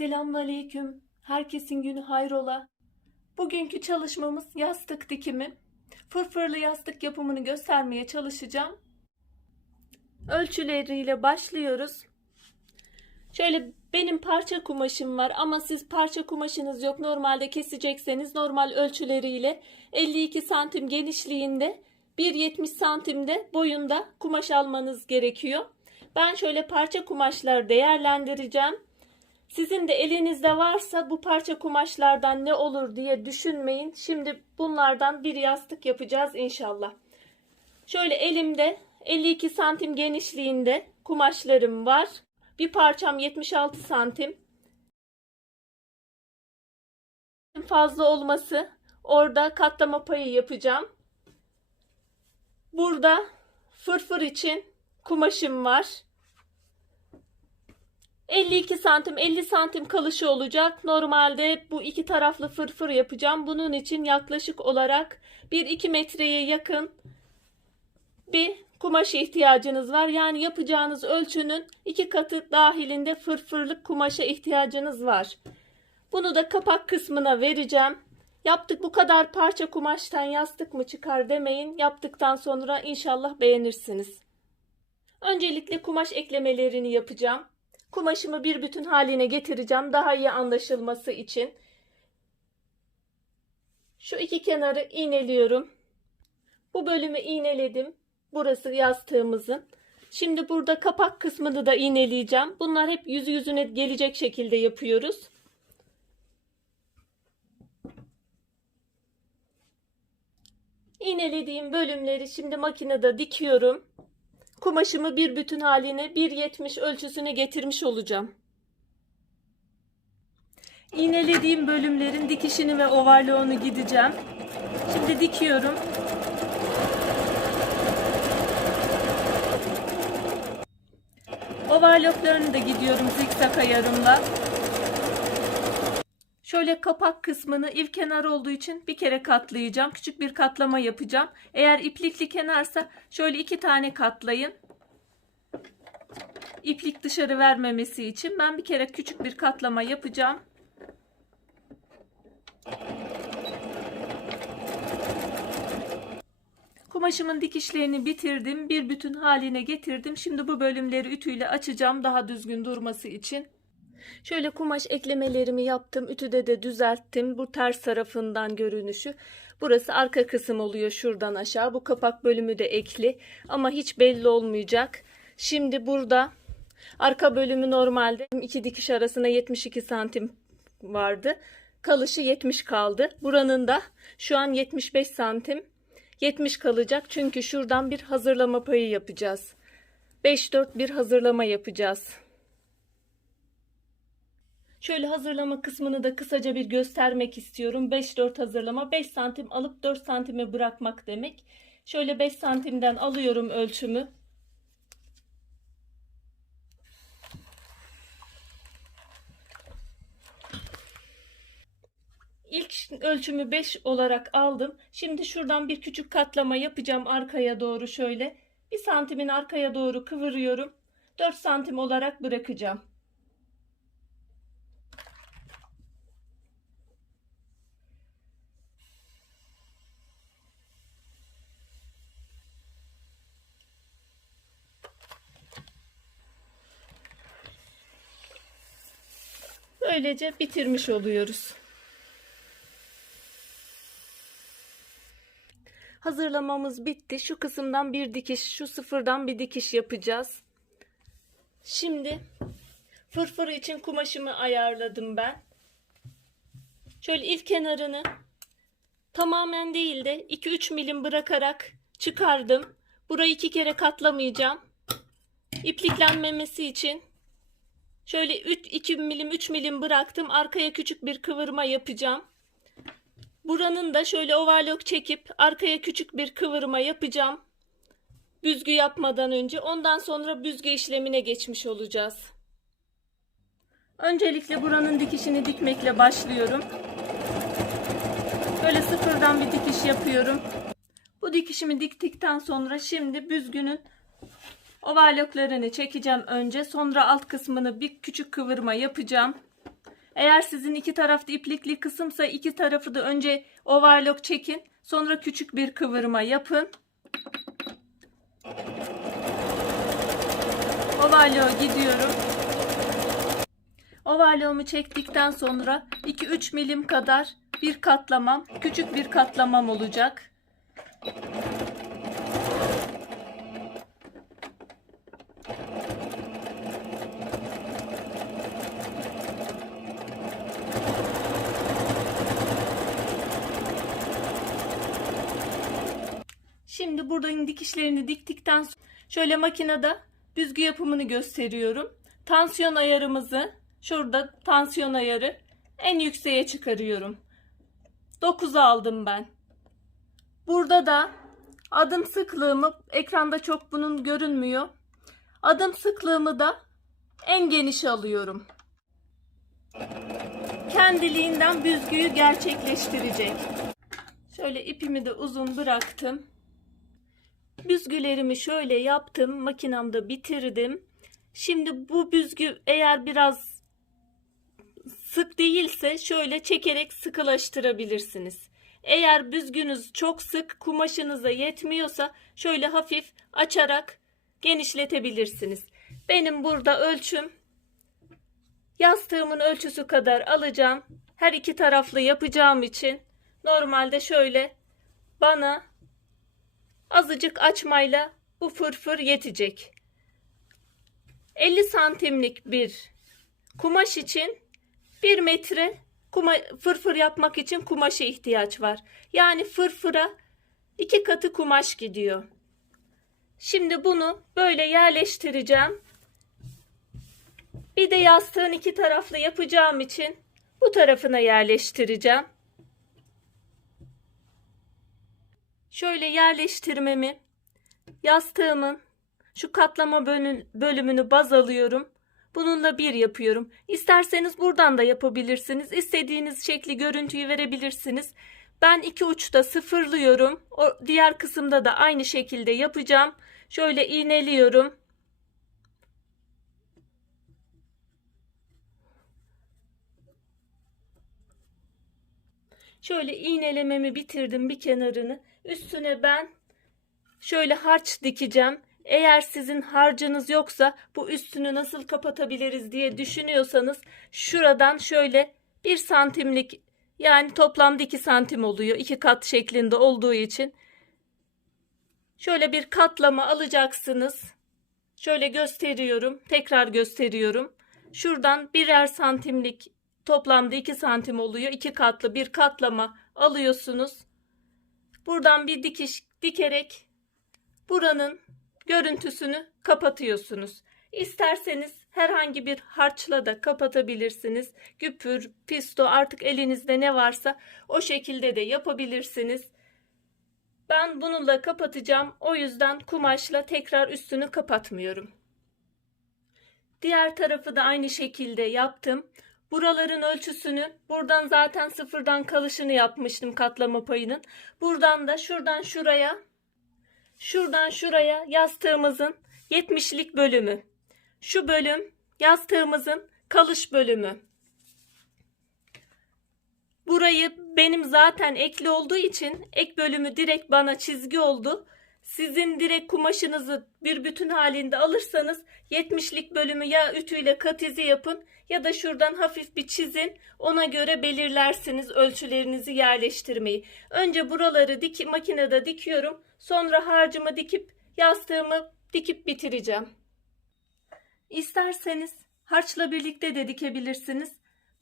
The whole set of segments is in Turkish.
Selamünaleyküm. Herkesin günü hayrola. Bugünkü çalışmamız yastık dikimi. Fırfırlı yastık yapımını göstermeye çalışacağım. Ölçüleriyle başlıyoruz. Şöyle benim parça kumaşım var ama siz parça kumaşınız yok. Normalde kesecekseniz normal ölçüleriyle 52 santim genişliğinde 1,70 santimde boyunda kumaş almanız gerekiyor. Ben şöyle parça kumaşlar değerlendireceğim. Sizin de elinizde varsa bu parça kumaşlardan ne olur diye düşünmeyin. Şimdi bunlardan bir yastık yapacağız inşallah. Şöyle elimde 52 santim genişliğinde kumaşlarım var. Bir parçam 76 santim. Fazla olması orada katlama payı yapacağım. Burada fırfır için kumaşım var. 52 santim 50 santim kalışı olacak. Normalde bu iki taraflı fırfır yapacağım. Bunun için yaklaşık olarak 1-2 metreye yakın bir kumaş ihtiyacınız var. Yani yapacağınız ölçünün 2 katı dahilinde fırfırlık kumaşa ihtiyacınız var. Bunu da kapak kısmına vereceğim. Yaptık, bu kadar parça kumaştan yastık mı çıkar demeyin. Yaptıktan sonra inşallah beğenirsiniz. Öncelikle kumaş eklemelerini yapacağım. Kumaşımı bir bütün haline getireceğim daha iyi anlaşılması için. Şu iki kenarı iğneliyorum. Bu bölümü iğneledim. Burası yastığımızın. Şimdi burada kapak kısmını da iğneleyeceğim. Bunlar hep yüzü yüzüne gelecek şekilde yapıyoruz. İğnelediğim bölümleri şimdi makinede dikiyorum. Kumaşımı bir bütün haline 1,70 ölçüsüne getirmiş olacağım. İğnelediğim bölümlerin dikişini ve ovarlığını gideceğim. Şimdi dikiyorum. Ovarloklarını da gidiyorum zikzak ayarımla. Şöyle kapak kısmını ip kenar olduğu için bir kere katlayacağım. Küçük bir katlama yapacağım. Eğer iplikli kenarsa şöyle 2 tane katlayın. İplik dışarı vermemesi için ben bir kere küçük bir katlama yapacağım. Kumaşımın dikişlerini bitirdim. Bir bütün haline getirdim. Şimdi bu bölümleri ütüyle açacağım daha düzgün durması için. Şöyle kumaş eklemelerimi yaptım. Ütüde de düzelttim. Bu ters tarafından görünüşü. Burası arka kısım oluyor şuradan aşağı. Bu kapak bölümü de ekli. Ama hiç belli olmayacak. Şimdi burada arka bölümü normalde iki dikiş arasında 72 santim vardı. Kalışı 70 kaldı. Buranın da şu an 75 santim. 70 kalacak. Çünkü şuradan bir hazırlama payı yapacağız. 5-4 bir hazırlama yapacağız. Şöyle hazırlama kısmını da kısaca bir göstermek istiyorum. 5-4 hazırlama 5 santim alıp 4 santime bırakmak demek. Şöyle 5 santimden alıyorum ölçümü. İlk ölçümü 5 olarak aldım. Şimdi şuradan bir küçük katlama yapacağım arkaya doğru şöyle. 1 santimin arkaya doğru kıvırıyorum. 4 santim olarak bırakacağım. Böylece bitirmiş oluyoruz. Hazırlamamız bitti. Şu kısımdan bir dikiş, şu sıfırdan bir dikiş yapacağız. Şimdi fırfır için kumaşımı ayarladım ben. Şöyle ilk kenarını tamamen değil de 2-3 milim bırakarak çıkardım. Burayı 2 kere katlamayacağım. İpliklenmemesi için şöyle 2 milim 3 milim bıraktım. Arkaya küçük bir kıvırma yapacağım. Buranın da şöyle overlock çekip arkaya küçük bir kıvırma yapacağım. Büzgü yapmadan önce. Ondan sonra büzgü işlemine geçmiş olacağız. Öncelikle buranın dikişini dikmekle başlıyorum. Böyle sıfırdan bir dikiş yapıyorum. Bu dikişimi diktikten sonra şimdi büzgünün overlocklarını çekeceğim önce. Sonra alt kısmını bir küçük kıvırma yapacağım. Eğer sizin iki tarafta iplikli kısımsa iki tarafı da önce overlock çekin. Sonra küçük bir kıvırma yapın. Overlock'a gidiyorum. Overlock'umu çektikten sonra 2-3 milim kadar bir katlamam, küçük bir katlamam olacak. Şimdi buradan dikişlerini diktikten sonra şöyle makinede büzgü yapımını gösteriyorum. Tansiyon ayarımızı şurada tansiyon ayarı en yükseğe çıkarıyorum. 9'a aldım ben. Burada da adım sıklığımı ekranda çok bunun görünmüyor. Adım sıklığımı da en genişe alıyorum. Kendiliğinden büzgüyü gerçekleştirecek. Şöyle ipimi de uzun bıraktım. Büzgülerimi şöyle yaptım. Makinamda bitirdim. Şimdi bu büzgü eğer biraz sık değilse şöyle çekerek sıkılaştırabilirsiniz. Eğer büzgünüz çok sık, kumaşınıza yetmiyorsa şöyle hafif açarak genişletebilirsiniz. Benim burada ölçüm yastığımın ölçüsü kadar alacağım. Her iki taraflı yapacağım için normalde şöyle bana azıcık açmayla bu fırfır yetecek. 50 santimlik bir kumaş için 1 metre fırfır yapmak için kumaşa ihtiyaç var. Yani fırfıra 2 katı kumaş gidiyor. Şimdi bunu böyle yerleştireceğim. Bir de yastığın iki taraflı yapacağım için bu tarafına yerleştireceğim. Şöyle yerleştirmemi yastığımın şu katlama bölümünü baz alıyorum. Bununla bir yapıyorum. İsterseniz buradan da yapabilirsiniz. İstediğiniz şekli, görüntüyü verebilirsiniz. Ben iki uçta sıfırlıyorum. O diğer kısımda da aynı şekilde yapacağım. Şöyle iğneliyorum. Şöyle iğnelememi bitirdim bir kenarını. Üstüne ben şöyle harç dikeceğim. Eğer sizin harcınız yoksa bu üstünü nasıl kapatabiliriz diye düşünüyorsanız şuradan şöyle 1 santimlik, yani toplamda 2 santim oluyor. 2 kat şeklinde olduğu için şöyle bir katlama alacaksınız. Şöyle gösteriyorum. Tekrar gösteriyorum. Şuradan birer santimlik, toplamda 2 santim oluyor. 2 katlı bir katlama alıyorsunuz. Buradan bir dikiş dikerek buranın görüntüsünü kapatıyorsunuz. İsterseniz herhangi bir harçla da kapatabilirsiniz. Güpür, pisto, artık elinizde ne varsa o şekilde de yapabilirsiniz. Ben bununla kapatacağım. O yüzden kumaşla tekrar üstünü kapatmıyorum. Diğer tarafı da aynı şekilde yaptım. Buraların ölçüsünü buradan zaten sıfırdan kalışını yapmıştım, katlama payının. Buradan da şuradan şuraya yastığımızın 70'lik bölümü. Şu bölüm yastığımızın kalış bölümü. Burayı benim zaten ekli olduğu için ek bölümü direkt bana çizgi oldu. Sizin direkt kumaşınızı bir bütün halinde alırsanız 70'lik bölümü ya ütüyle kat izi yapın ya da şuradan hafif bir çizin. Ona göre belirlersiniz ölçülerinizi yerleştirmeyi. Önce buraları makinede dikiyorum. Sonra harcımı dikip yastığımı dikip bitireceğim. İsterseniz harçla birlikte de dikebilirsiniz.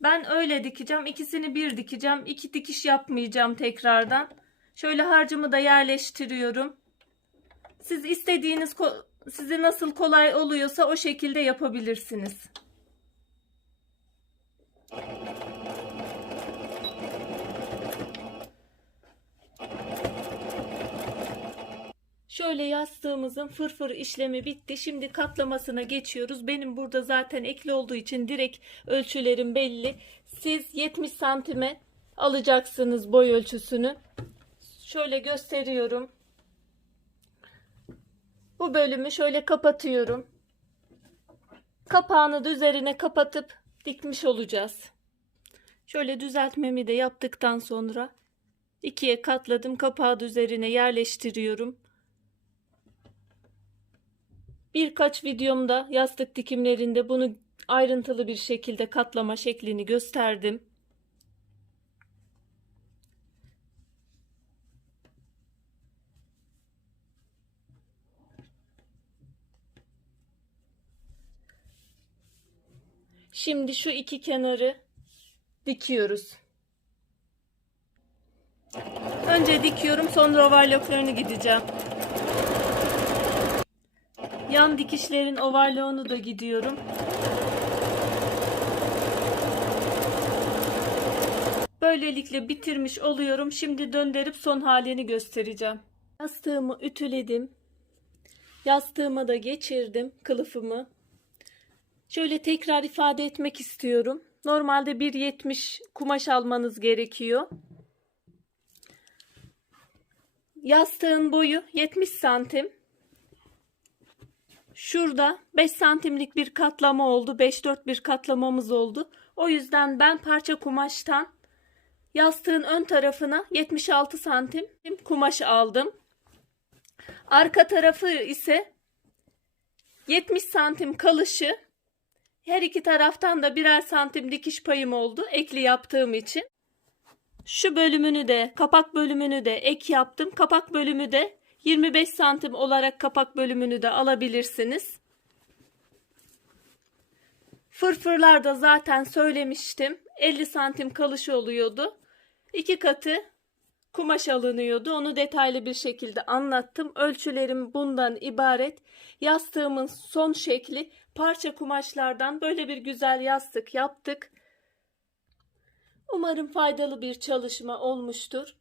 Ben öyle dikeceğim. İkisini bir dikeceğim. 2 dikiş yapmayacağım tekrardan. Şöyle harcımı da yerleştiriyorum. Siz istediğiniz, size nasıl kolay oluyorsa o şekilde yapabilirsiniz. Şöyle yastığımızın fırfır işlemi bitti. Şimdi katlamasına geçiyoruz. Benim burada zaten ekli olduğu için direkt ölçülerim belli. Siz 70 santime alacaksınız boy ölçüsünü. Şöyle gösteriyorum. Bu bölümü şöyle kapatıyorum. Kapağını da üzerine kapatıp dikmiş olacağız. Şöyle düzeltmemi de yaptıktan sonra ikiye katladım. Kapağı da üzerine yerleştiriyorum. Birkaç videomda yastık dikimlerinde bunu ayrıntılı bir şekilde katlama şeklini gösterdim. Şimdi şu iki kenarı dikiyoruz. Önce dikiyorum, sonra overlocklarını gideceğim. Yan dikişlerin overlock'unu da gidiyorum. Böylelikle bitirmiş oluyorum. Şimdi döndürüp son halini göstereceğim. Yastığımı ütüledim. Yastığıma da geçirdim kılıfımı. Şöyle tekrar ifade etmek istiyorum. Normalde 1.70 kumaş almanız gerekiyor. Yastığın boyu 70 santim. Şurada 5 santimlik bir katlama oldu. 5-4 bir katlamamız oldu. O yüzden ben parça kumaştan yastığın ön tarafına 76 santim kumaş aldım. Arka tarafı ise 70 santim kalışı. Her iki taraftan da birer santim dikiş payım oldu ekli yaptığım için. Şu bölümünü de, kapak bölümünü de ek yaptım. Kapak bölümü de 25 santim olarak kapak bölümünü de alabilirsiniz. Fırfırlarda zaten söylemiştim. 50 santim kalışı oluyordu. 2 katı kumaş alınıyordu. Onu detaylı bir şekilde anlattım. Ölçülerim bundan ibaret. Yastığımın son şekli parça kumaşlardan böyle bir güzel yastık yaptık. Umarım faydalı bir çalışma olmuştur.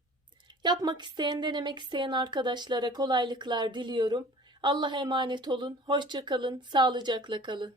Yapmak isteyen, denemek isteyen arkadaşlara kolaylıklar diliyorum. Allah'a emanet olun. Hoşça kalın, sağlıcakla kalın.